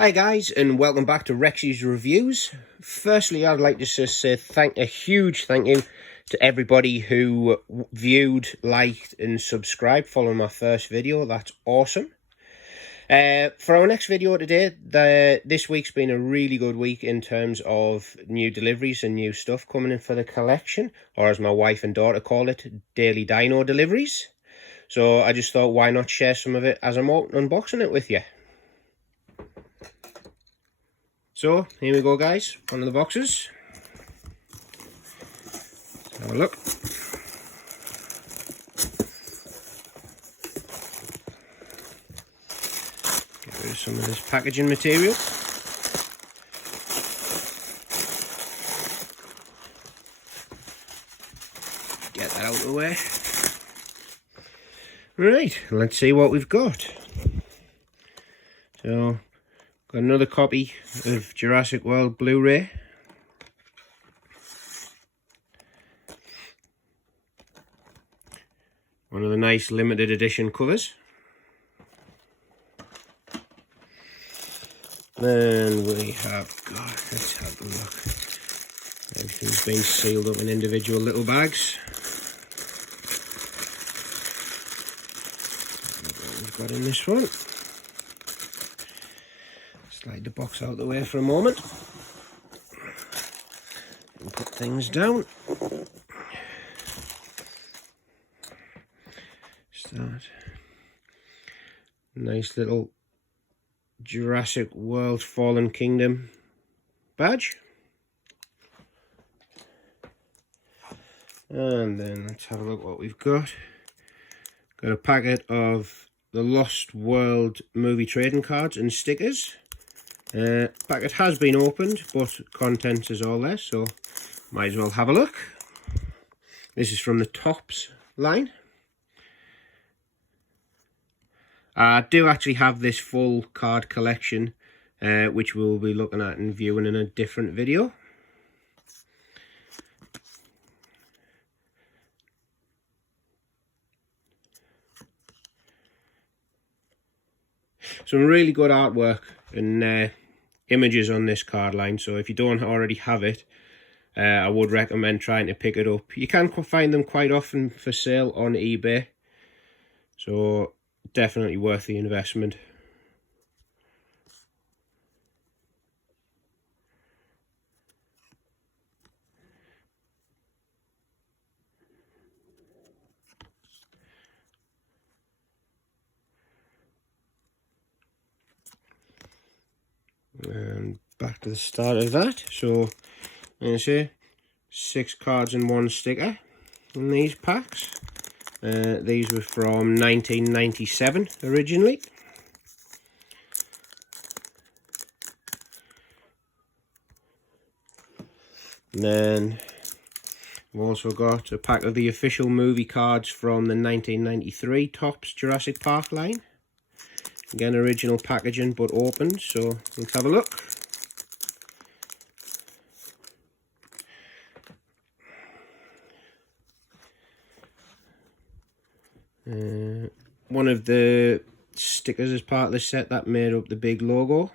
Hi guys, and welcome back to Rexy's Reviews. Firstly, I'd like to just say a huge thank you to everybody who viewed, liked and subscribed following my first video. That's awesome. For our next video today, this week's been a really good week in terms of new deliveries and new stuff coming in for the collection, or as my wife and daughter call it, daily Dino deliveries. So I just thought, why not share some of it as I'm unboxing it with you. So, here we go guys, one of the boxes. Let's have a look. Get rid of some of this packaging material. Get that out of the way. Right, let's see what we've got. So, got another copy of Jurassic World Blu-ray. One of the nice limited edition covers. Then we have got, let's have a look. Everything's been sealed up in individual little bags. What we've got in this one. Slide the box out of the way for a moment and put things down. Start. Nice little Jurassic World Fallen Kingdom badge. And then let's have a look what we've got. Got a packet of the Lost World movie trading cards and stickers. Packet has been opened, but contents is all there, so might as well have a look. This is from the Tops line. I do actually have this full card collection, which we'll be looking at and viewing in a different video. Some really good artwork and images on this card line, so if you don't already have it, I would recommend trying to pick it up. You can find them quite often for sale on eBay, so definitely worth the investment. And back to the start of that. So, as I say, 6 cards and 1 sticker in these packs. These were from 1997 originally. And then we've also got a pack of the official movie cards from the 1993 Tops Jurassic Park line. Again, original packaging but opened, so let's have a look. One of the stickers as part of the set that made up the big logo.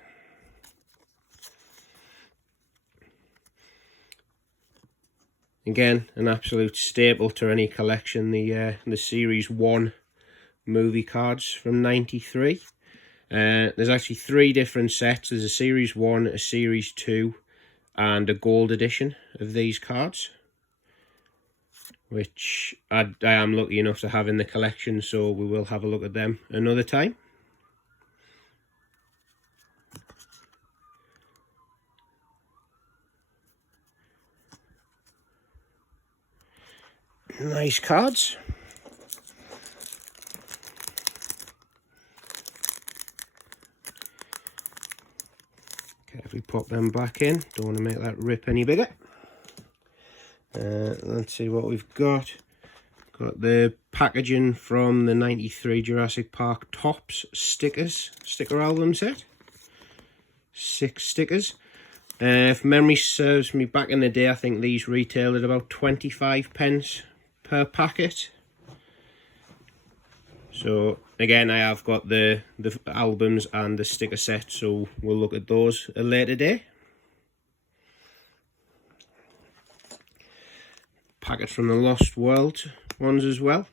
Again, an absolute staple to any collection, the Series 1 movie cards from '93. There's actually 3 different sets. There's a Series 1, a Series 2 and a gold edition of these cards, which I am lucky enough to have in the collection, so we will have a look at them another time. Nice cards. Carefully pop them back in, don't want to make that rip any bigger. Let's see what we've got. Got the packaging from the '93 Jurassic Park Tops sticker album set. 6 stickers. If memory serves me, back in the day I think these retailed at about 25 pence per packet. So again, I have got the albums and the sticker set, so we'll look at those a later day. Packet from the Lost World ones as well.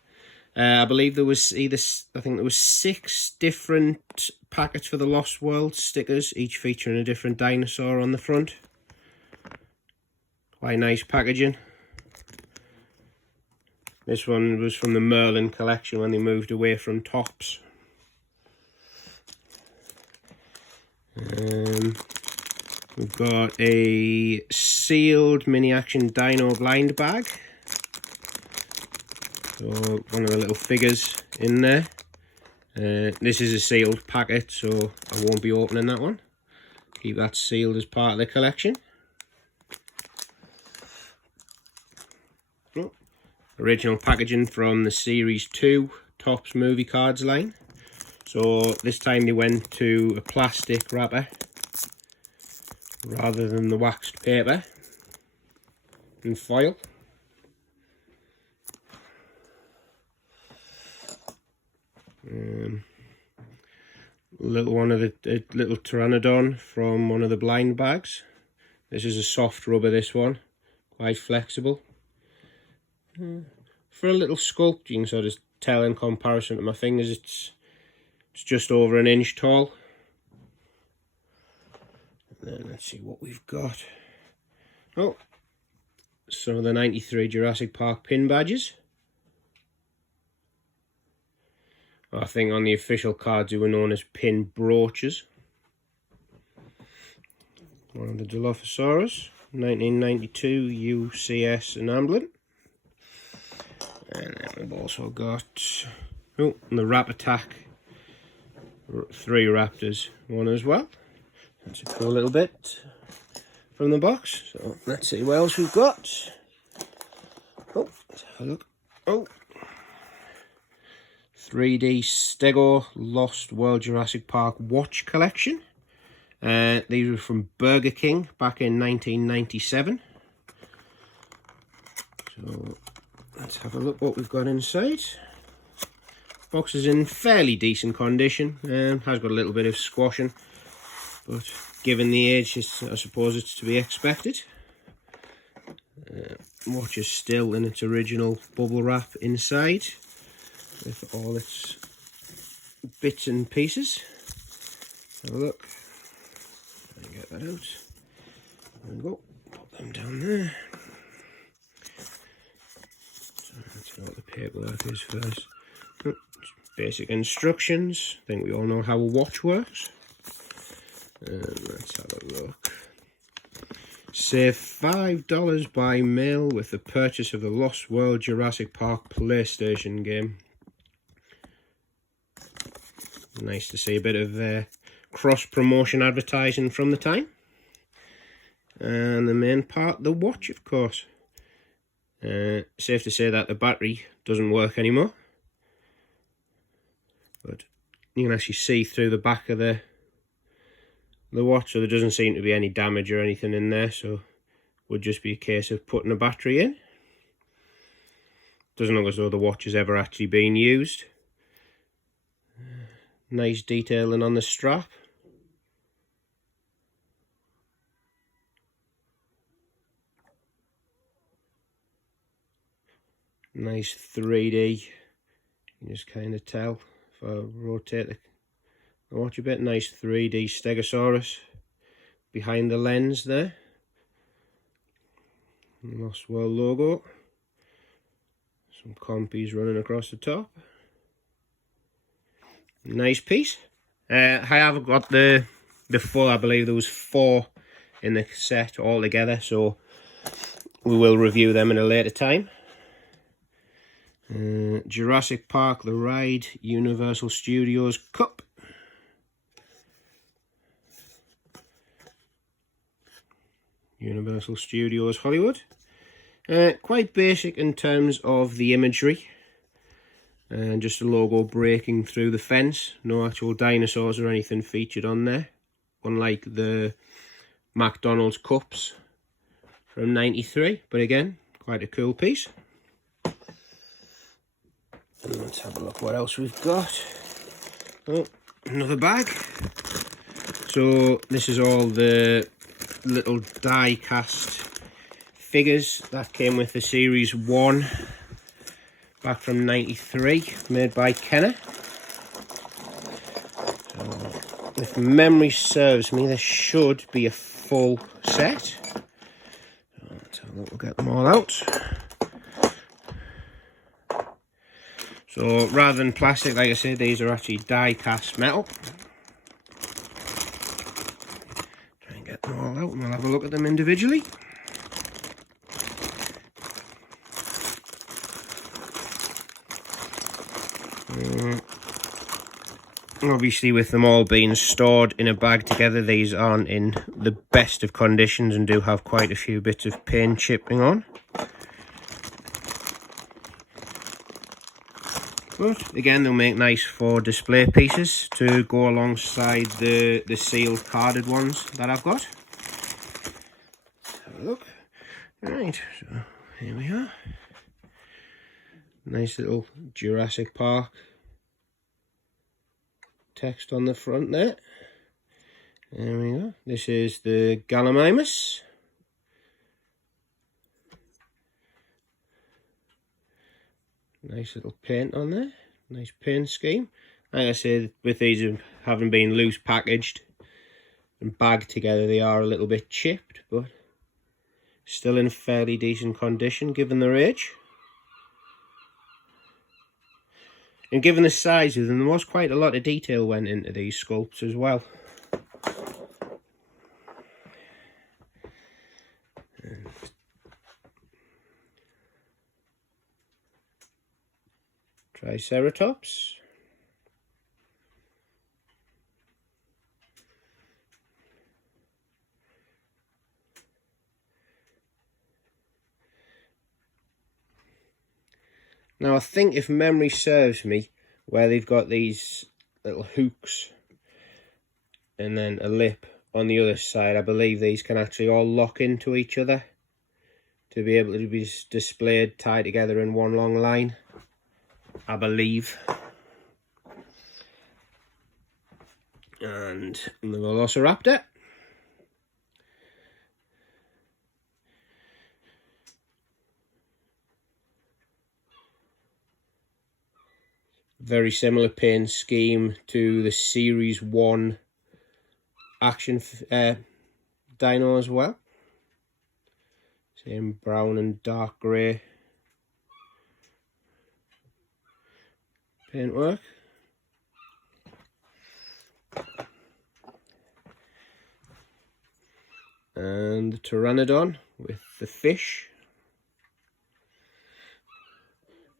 I believe there was I think there was 6 different packets for the Lost World stickers, each featuring a different dinosaur on the front. Quite nice packaging. This one was from the Merlin collection when they moved away from tops. We've got a sealed mini action Dino blind bag. So one of the little figures in there. This is a sealed packet, so I won't be opening that one. Keep that sealed as part of the collection. Oh, original packaging from the Series 2 Topps movie cards line. So this time they went to a plastic wrapper rather than the waxed paper and foil. Little one of the little pteranodon from one of the blind bags. This is a soft rubber, this one, quite flexible. For a little sculpt, you can sort of tell in comparison to my fingers, it's just over an inch tall. And then let's see what we've got. Oh, some of the 93 Jurassic Park pin badges. I think on the official cards they were known as pin brooches. One of the Dilophosaurus, 1992 UCS and Amblin. And then we've also got the Rap Attack 3 Raptors one as well. That's a cool little bit from the box. So let's see what else we've got. Oh, let's have a look. Oh, 3D Stego Lost World Jurassic Park watch collection. These were from Burger King back in 1997. So let's have a look what we've got inside. Box is in fairly decent condition. Has got a little bit of squashing, but given the age, I suppose it's to be expected. Watch is still in its original bubble wrap inside, with all its bits and pieces. Have a look. Let me get that out. There we go. Put them down there. So let's see what the paperwork is first. Basic instructions. I think we all know how a watch works. Let's have a look. Save $5 by mail with the purchase of the Lost World Jurassic Park PlayStation game. Nice to see a bit of cross-promotion advertising from the time. And the main part, the watch, of course. Safe to say that the battery doesn't work anymore. But you can actually see through the back of the watch, so there doesn't seem to be any damage or anything in there, so it would just be a case of putting a battery in. Doesn't look as though the watch has ever actually been used. Nice detailing on the strap. Nice 3D. You can just kind of tell if I rotate the watch a bit. Nice 3D Stegosaurus behind the lens there. Lost World logo. Some compies running across the top. Nice piece. I have got the full, I believe there was 4 in the set altogether, so we will review them in a later time. Jurassic Park The Ride Universal Studios Cup. Universal Studios Hollywood. Quite basic in terms of the imagery. And just a logo breaking through the fence. No actual dinosaurs or anything featured on there. Unlike the McDonald's cups from '93. But again, quite a cool piece. And let's have a look what else we've got. Oh, another bag. So this is all the little die cast figures that came with the series 1 back from '93, made by Kenner. So, if memory serves me, there should be a full set. So let's have a look, we'll get them all out. So rather than plastic, like I said, these are actually die cast metal. Try and get them all out and we'll have a look at them individually. Obviously, with them all being stored in a bag together, these aren't in the best of conditions and do have quite a few bits of paint chipping on. But again, they'll make nice for display pieces to go alongside the sealed carded ones that I've got. Let's have a look. Right, so here we are. Nice little Jurassic Park text on the front there. There we go. This is the Gallimimus. Nice little paint on there. Nice paint scheme. Like I said, with these having been loose packaged and bagged together, they are a little bit chipped, but still in fairly decent condition given their age. And given the size of them, there was quite a lot of detail went into these sculpts as well. Triceratops. Now I think, if memory serves me, where they've got these little hooks and then a lip on the other side, I believe these can actually all lock into each other to be able to be displayed, tied together in one long line, I believe. And the Velociraptor. Very similar paint scheme to the Series 1 action Dino as well. Same brown and dark grey paintwork. And the Pteranodon with the fish.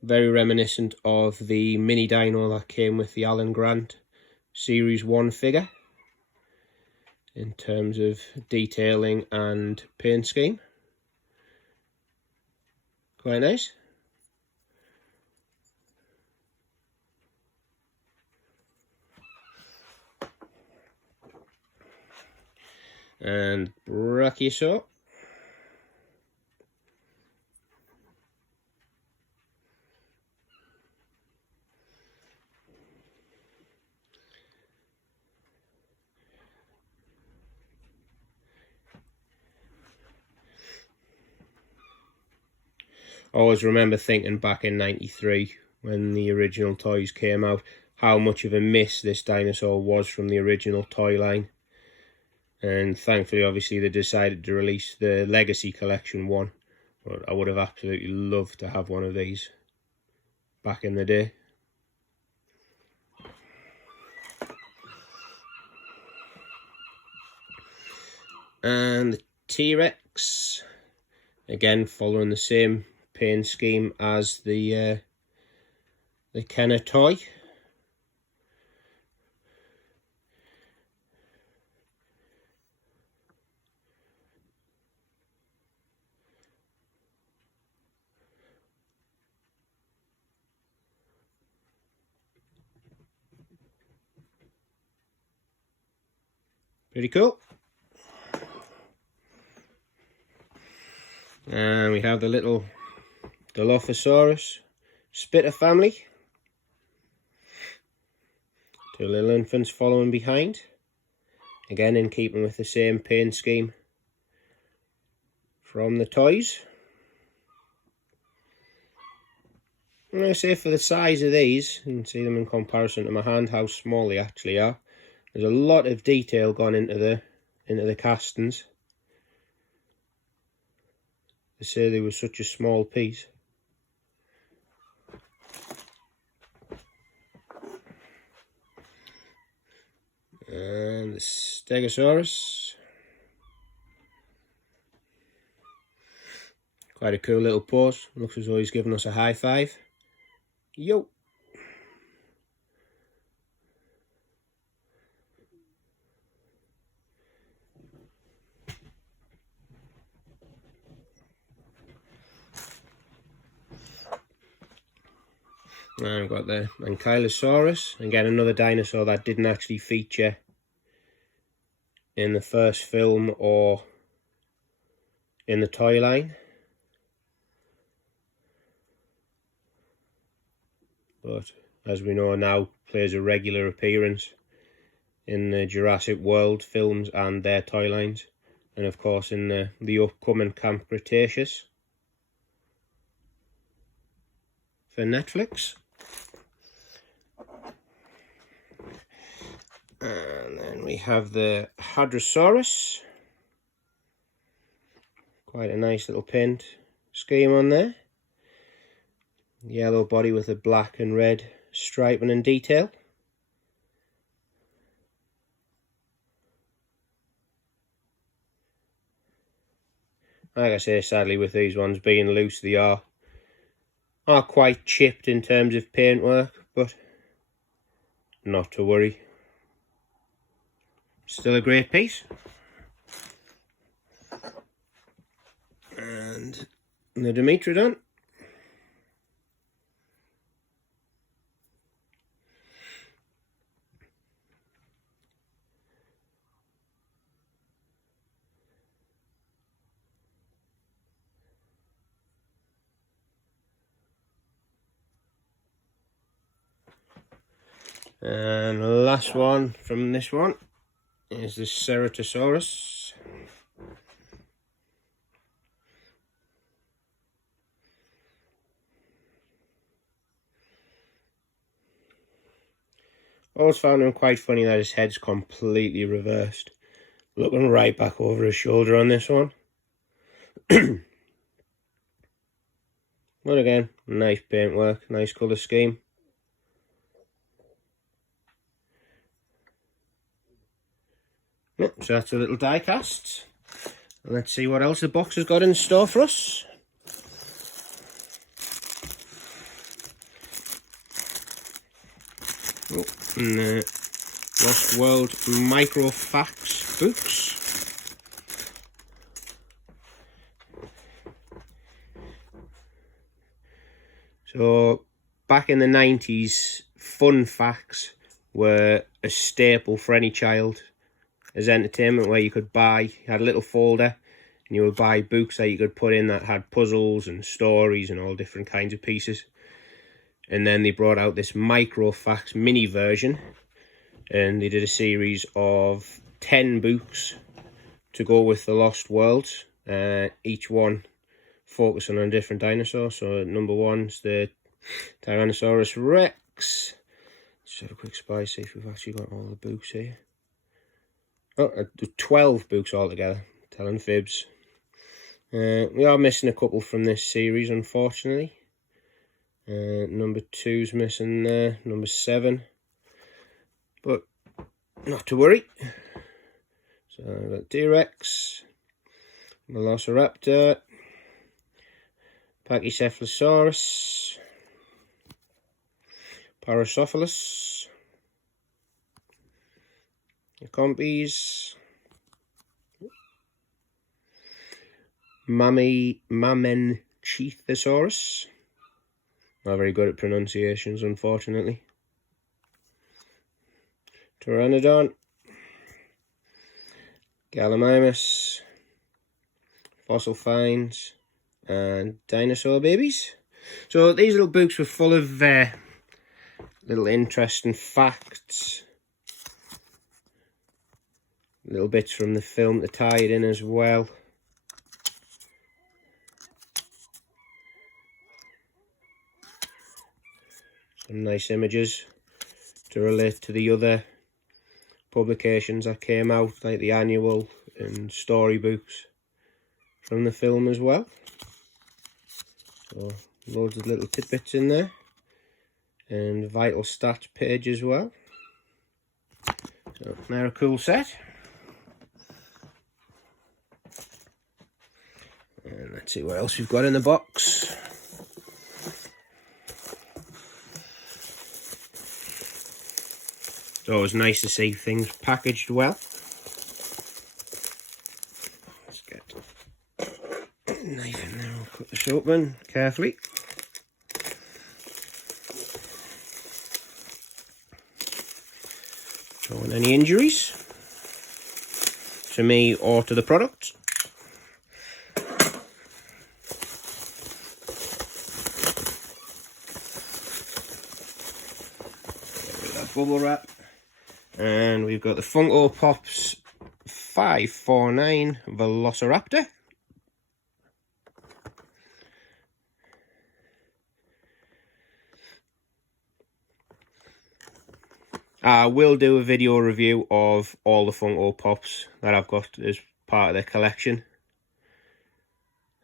Very reminiscent of the mini dino that came with the Alan Grant Series 1 figure in terms of detailing and paint scheme. Quite nice. And Brachiosaur. I always remember thinking back in '93 when the original toys came out, how much of a miss this dinosaur was from the original toy line. And thankfully, obviously, they decided to release the Legacy Collection one. But I would have absolutely loved to have one of these back in the day. And the T-Rex, again following the same paint scheme as the Kenner toy. Pretty cool. And we have the little Dilophosaurus Spitter family. Two little infants following behind. Again, in keeping with the same paint scheme from the toys. And I say for the size of these, you can see them in comparison to my hand, how small they actually are. There's a lot of detail gone into the castings. They say they were such a small piece. And the Stegosaurus. Quite a cool little pose. Looks as though he's giving us a high five. Yo! And we've got the Ankylosaurus. Again, another dinosaur that didn't actually feature in the first film or in the toy line. But as we know now, plays a regular appearance in the Jurassic World films and their toy lines. And of course in the upcoming Camp Cretaceous for Netflix. And then we have the Hadrosaurus. Quite a nice little paint scheme on there. Yellow body with a black and red striping and detail. Like I say, sadly with these ones being loose, they are quite chipped in terms of paintwork, but not to worry. Still a great piece. And the Dimetrodon. And the last one from this one is the Ceratosaurus. Always found him quite funny that his head's completely reversed. Looking right back over his shoulder on this one. But again, nice paintwork, nice colour scheme. Yep, so that's a little die cast. Let's see what else the box has got in store for us. Oh, and the Lost World Microfacts books. So back in the 90s, fun facts were a staple for any child as entertainment, where you could buy, you had a little folder and you would buy books that you could put in that had puzzles and stories and all different kinds of pieces. And then they brought out this Microfacts mini version, and they did a series of 10 books to go with the Lost World, each one focusing on a different dinosaur. So number one's the Tyrannosaurus Rex. Just have a quick spy, see if we've actually got all the books here. Oh, 12 books altogether, telling fibs. We are missing a couple from this series, unfortunately. Number 2's missing there, number 7. But not to worry. So I've got T-Rex, Velociraptor, Pachycephalosaurus, Paracephalus, Compes, Mamenchithesaurus. Not very good at pronunciations, unfortunately. Pteranodon, Gallimimus, Fossil Finds, and Dinosaur Babies. So these little books were full of little interesting facts, little bits from the film to tie it in as well. Some nice images to relate to the other publications that came out, like the annual and storybooks from the film as well. So loads of little tidbits in there, and vital stats page as well. So they're a cool set. And let's see what else we've got in the box. It's always nice to see things packaged well. Let's get a knife in there, we'll cut this open carefully. Don't want any injuries to me or to the product. Get rid of that bubble wrap. And we've got the Funko Pops 549 Velociraptor. I will do a video review of all the Funko Pops that I've got as part of the collection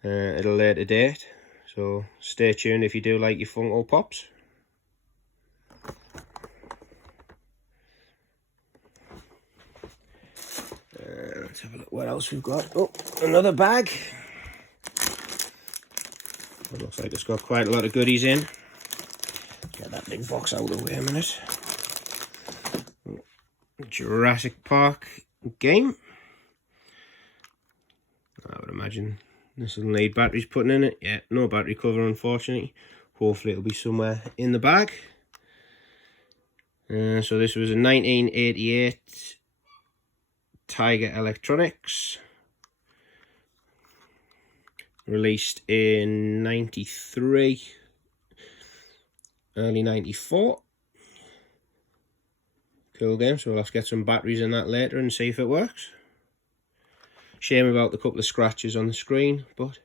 at a later date, so stay tuned if you do like your Funko Pops. Let's have a look what else we've got. Oh, another bag. It looks like it's got quite a lot of goodies in. Get that big box out of the way a minute. Jurassic Park game. I would imagine this will need batteries putting in it. Yeah, no battery cover unfortunately. Hopefully it'll be somewhere in the bag. So this was a 1988 Tiger Electronics, released in 93, early 94. Cool game, so we'll have to get some batteries in that later and see if it works. Shame about the couple of scratches on the screen, but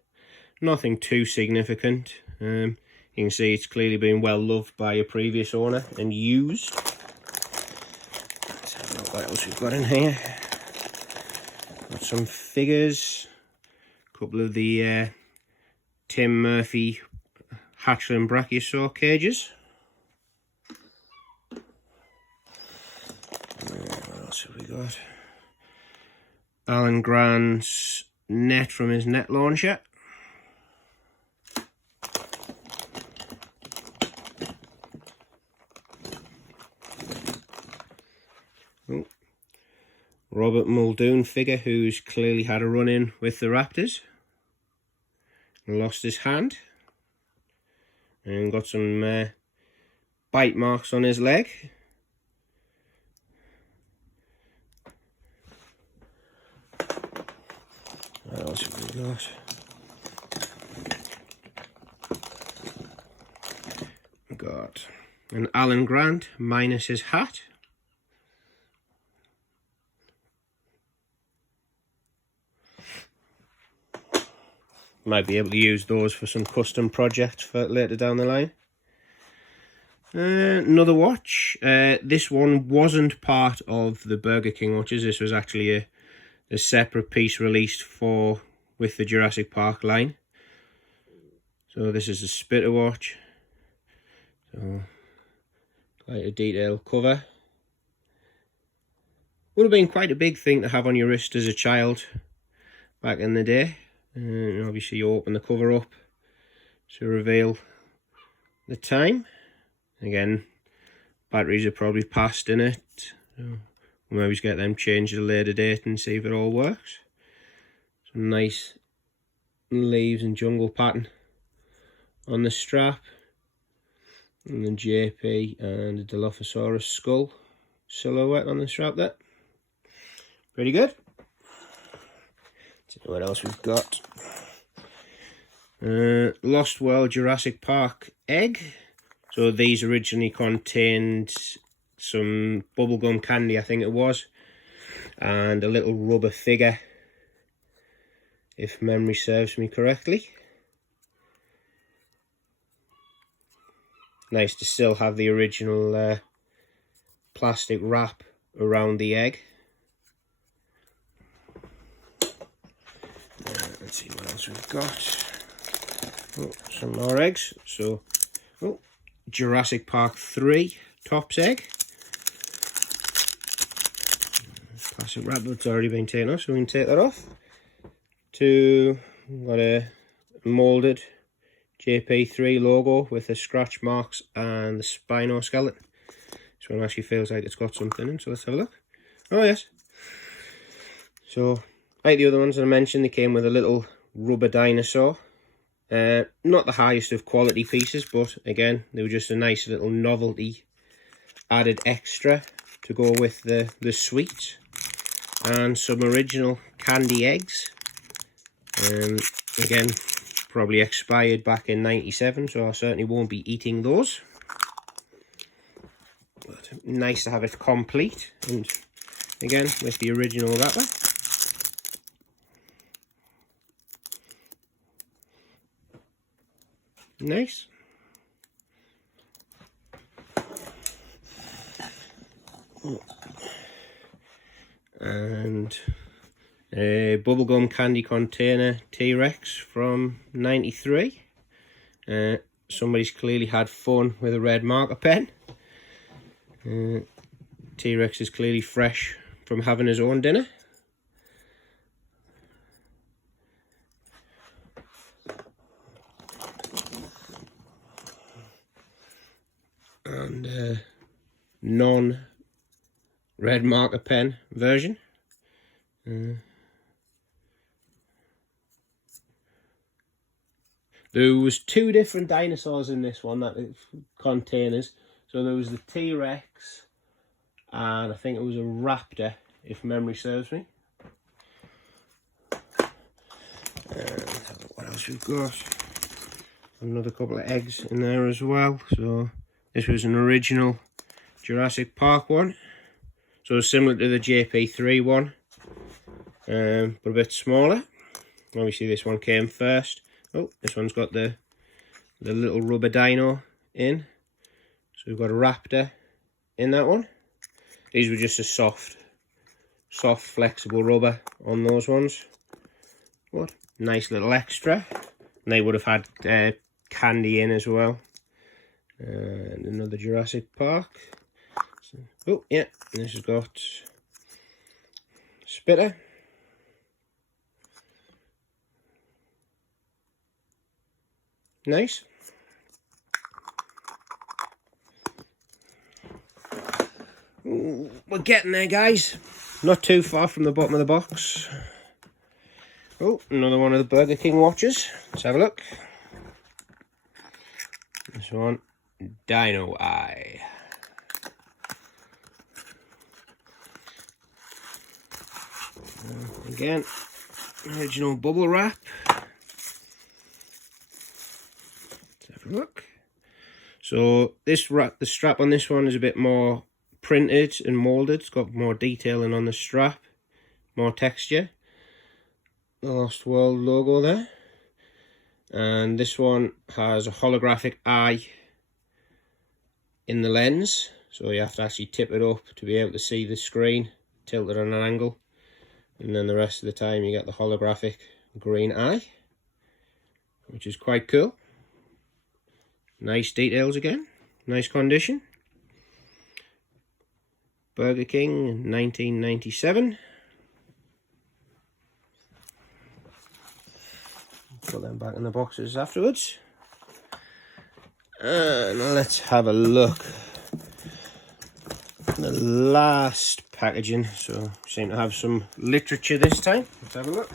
nothing too significant. You can see it's clearly been well loved by a previous owner and used. Let's have a look what else we've got in here. Got some figures, a couple of the Tim Murphy Hatchling Brachiosaur cages. What else have we got? Alan Grant's net from his net launcher. Oh. Robert Muldoon figure who's clearly had a run-in with the Raptors. Lost his hand. And got some bite marks on his leg. What else have we got? We got an Alan Grant minus his hat. Might be able to use those for some custom projects for later down the line. Another watch. This one wasn't part of the Burger King watches. This was actually a separate piece released with the Jurassic Park line. So this is the Spitter watch. So quite a detailed cover. Would have been quite a big thing to have on your wrist as a child back in the day. And obviously you open the cover up to reveal the time. Again, batteries are probably passed in it, so we'll maybe get them changed at a later date and see if it all works. Some nice leaves and jungle pattern on the strap, and the JP and the Dilophosaurus skull silhouette on the strap there. Pretty good. Let's see what else we've got. Lost World Jurassic Park egg. So these originally contained some bubblegum candy, I think it was, and a little rubber figure, if memory serves me correctly. Nice to still have the original plastic wrap around the egg. Let's see what else we've got. Oh, some more eggs. So, oh, Jurassic Park 3 Tops egg. Plastic wrap that's already been taken off, so we can take that off. Got a moulded JP3 logo with the scratch marks and the spinoskeleton. This one actually feels like it's got something in, so let's have a look. Oh yes. So, like the other ones that I mentioned, they came with a little rubber dinosaur. Not the highest of quality pieces, but again, they were just a nice little novelty added extra to go with the sweets. And some original candy eggs. Again, probably expired back in '97, so I certainly won't be eating those. But nice to have it complete, and again with the original wrapper. Nice. And a bubblegum candy container T-Rex from '93. Somebody's clearly had fun with a red marker pen. T-Rex is clearly fresh from having his own dinner. And non-red marker pen version. There was two different dinosaurs in this one, containers. So there was the T-Rex and I think it was a raptor, if memory serves me. What else we've got? Another couple of eggs in there as well. So this was an original Jurassic Park one. So similar to the JP3 one, but a bit smaller. Obviously this one came first. Oh, this one's got the little rubber dino in. So we've got a raptor in that one. These were just a soft flexible rubber on those ones. What? Nice little extra. And they would have had candy in as well. And another Jurassic Park. So, oh yeah, this has got Spitter. Nice. Ooh, we're getting there, guys. Not too far from the bottom of the box. Oh, another one of the Burger King watches. Let's have a look. This one, Dino Eye. Again, original bubble wrap. Let's have a look. So this wrap, the strap on this one is a bit more printed and molded. It's got more detailing on the strap, more texture. The Lost World logo there. And this one has a holographic eye in the lens, so you have to actually tip it up to be able to see the screen tilted on an angle, and then the rest of the time you get the holographic green eye, which is quite cool. Nice details again, nice condition. Burger King 1997. Put them back in the boxes afterwards. And let's have a look. The last packaging, so seem to have some literature this time. Let's have a look.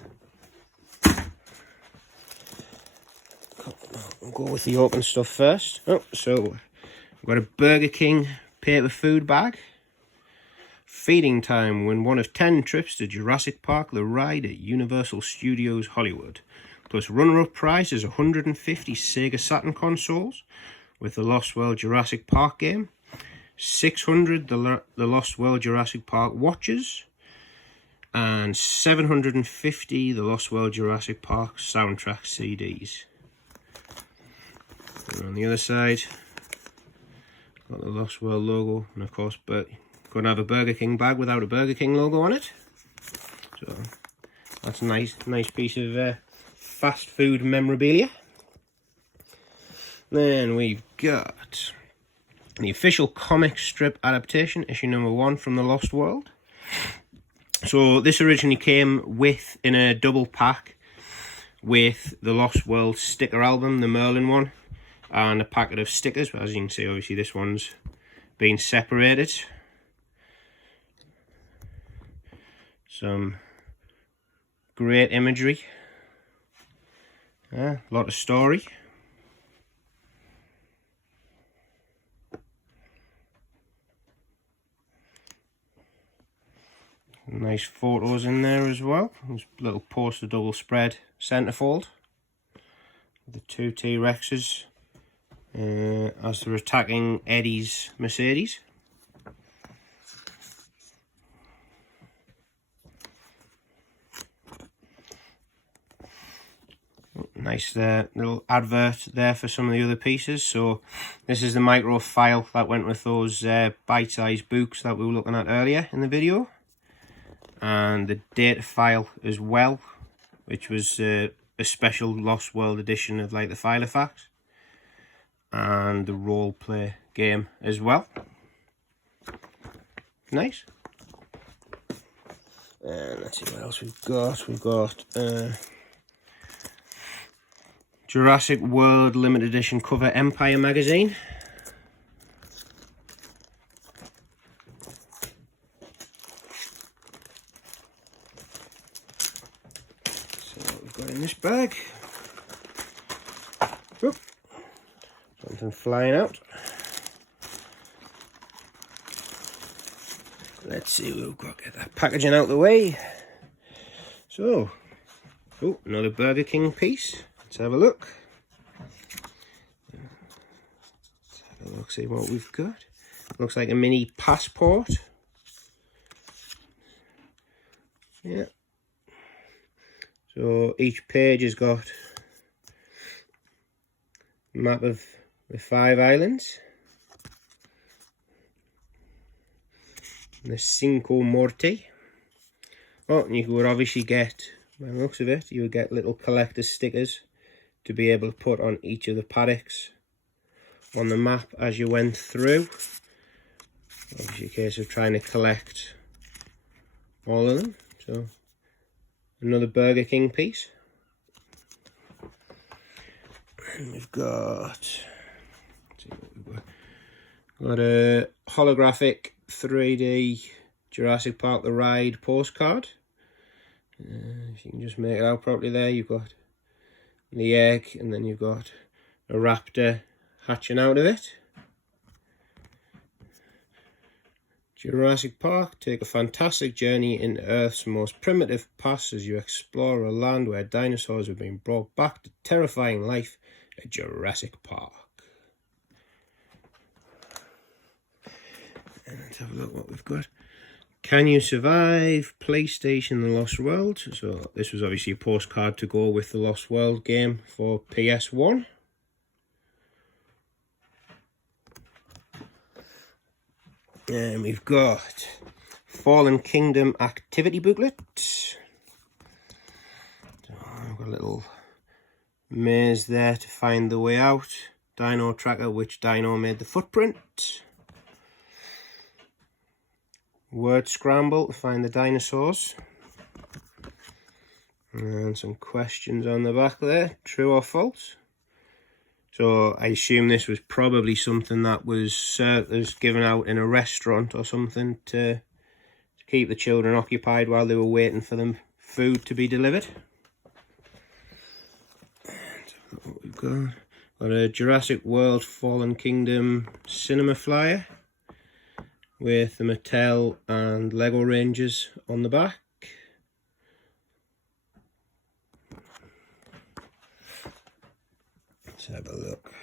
We'll go with the open stuff first. Oh, so we've got a Burger King paper food bag. Feeding time: win one of 10 trips to Jurassic Park the ride at Universal Studios Hollywood. Plus runner-up prize is 150 Sega Saturn consoles, with the Lost World Jurassic Park game, 600 the Lost World Jurassic Park watches, and 750 the Lost World Jurassic Park soundtrack CDs. And on the other side, got the Lost World logo, and of course, couldn't have a Burger King bag without a Burger King logo on it. So that's a nice piece of fast food memorabilia. Then we've got the official comic strip adaptation, issue number 1 from the Lost World. So this originally came in a double pack with the Lost World sticker album, the Merlin one, and a packet of stickers. But as you can see, obviously this one's been separated. Some great imagery. A lot of story. Nice photos in there as well. There's a little poster double spread centerfold. The 2 T-Rexes as they're attacking Eddie's Mercedes. Nice little advert there for some of the other pieces. So this is the micro file that went with those bite-sized books that we were looking at earlier in the video. And the data file as well, which was a special Lost World edition of like the Filofax, and the role play game as well. Nice. And let's see what else we've got. We've got Jurassic World limited edition cover Empire magazine. In this bag. Oop. Something flying out. Let's see, we've got to get that packaging out of the way. So, another Burger King piece. Let's have a look. See what we've got. Looks like a mini passport. Yeah. So each page has got a map of the 5 islands. The Cinco Morte. Oh, and you would obviously get, by the looks of it, you would get little collector stickers to be able to put on each of the paddocks on the map as you went through. Obviously a case of trying to collect all of them. So another Burger King piece. And we've got, let's see what we've got a holographic 3D Jurassic Park The Ride postcard. If you can just make it out properly there, you've got the egg and then you've got a raptor hatching out of it. Jurassic Park, take a fantastic journey into Earth's most primitive past as you explore a land where dinosaurs have been brought back to terrifying life at Jurassic Park. And let's have a look what we've got. Can You Survive? PlayStation The Lost World. So this was obviously a postcard to go with the Lost World game for PS1. And we've got Fallen Kingdom activity booklet. So I've got a little maze there to find the way out. Dino tracker, which dino made the footprint. Word scramble to find the dinosaurs. And some questions on the back there, true or false. So I assume this was probably something that was given out in a restaurant or something to keep the children occupied while they were waiting for them food to be delivered. And what we've got a Jurassic World Fallen Kingdom cinema flyer with the Mattel and Lego Rangers on the back. Let's have a look.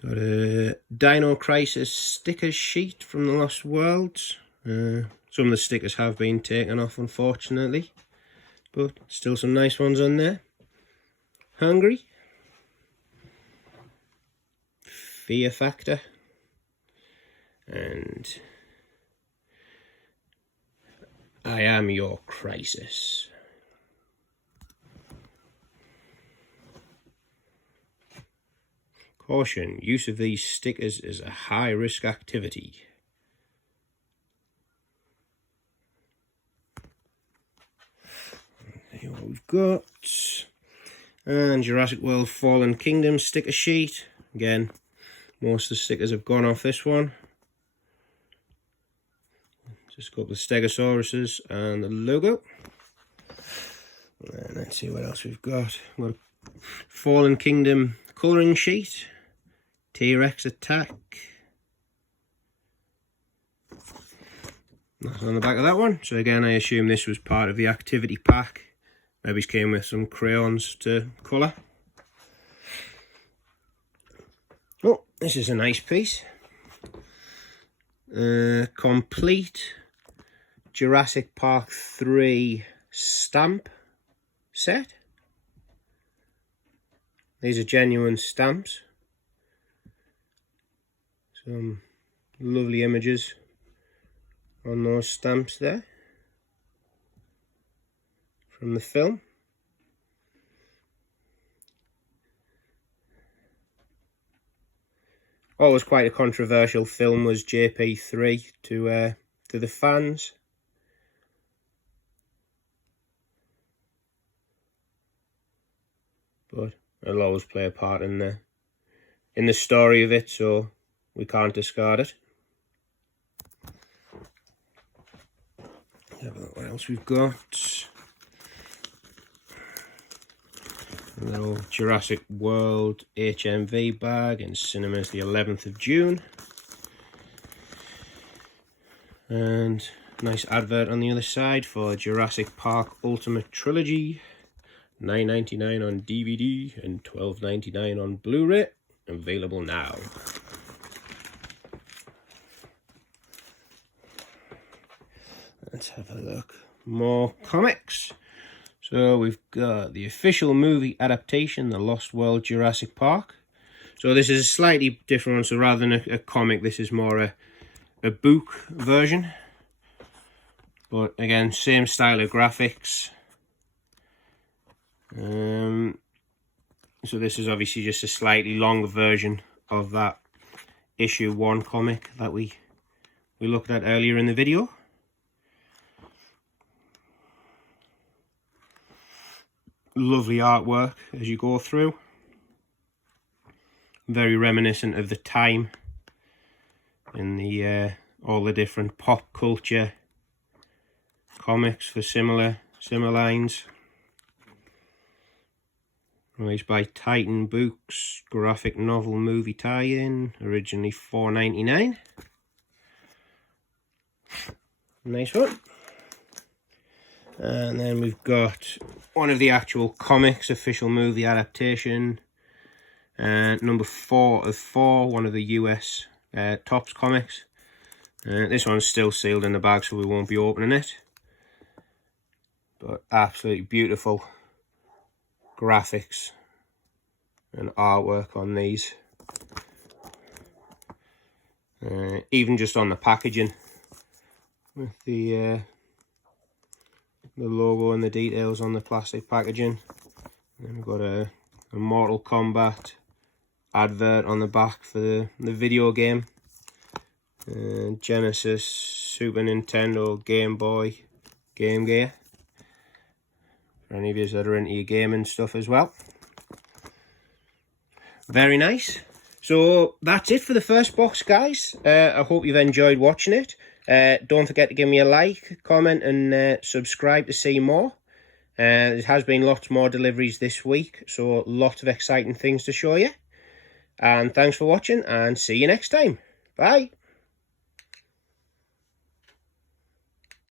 Got a Dino Crisis sticker sheet from the Lost Worlds. Some of the stickers have been taken off, unfortunately, but still some nice ones on there. Hungry, Fear Factor, and I Am Your Crisis. Caution, use of these stickers is a high-risk activity. Here what we've got. And Jurassic World Fallen Kingdom sticker sheet. Again, most of the stickers have gone off this one. Just a couple of Stegosauruses and the logo. And let's see what else we've got. We've got a Fallen Kingdom colouring sheet. T-Rex Attack. That's on the back of that one. So again, I assume this was part of the activity pack. Maybe it came with some crayons to colour. Oh, this is a nice piece. Complete Jurassic Park 3 stamp set. These are genuine stamps. Some lovely images on those stamps there from the film. Always quite a controversial film was JP3 to the fans. But it'll always play a part in the story of it, so we can't discard it. Have a look what else we've got. A little Jurassic World HMV bag in cinemas the 11th of June. And nice advert on the other side for Jurassic Park Ultimate Trilogy. $9.99 on DVD and $12.99 on Blu-ray. Available now. Let's have a look. More comics. So we've got the official movie adaptation, The Lost World Jurassic Park. So this is a slightly different one. So rather than a comic, this is more a book version. But again, same style of graphics. So this is obviously just a slightly longer version of that issue 1 comic that we looked at earlier in the video. Lovely artwork as you go through. Very reminiscent of the time in the all the different pop culture comics for similar lines. Released by Titan Books, graphic novel movie tie-in, originally $4.99. Nice one. And then we've got one of the actual comics, official movie adaptation, number 4 of 4, one of the US Tops comics. This one's still sealed in the bag, so we won't be opening it. But absolutely beautiful graphics and artwork on these. Even just on the packaging with the logo and the details on the plastic packaging. And we've got a Mortal Kombat advert on the back for the video game. Genesis, Super Nintendo, Game Boy, Game Gear. For any of you that are into your gaming stuff as well. Very nice. So that's it for the first box, guys. I hope you've enjoyed watching it. Don't forget to give me a like, comment and subscribe to see more. There has been lots more deliveries this week, so lots of exciting things to show you. And thanks for watching and see you next time. Bye.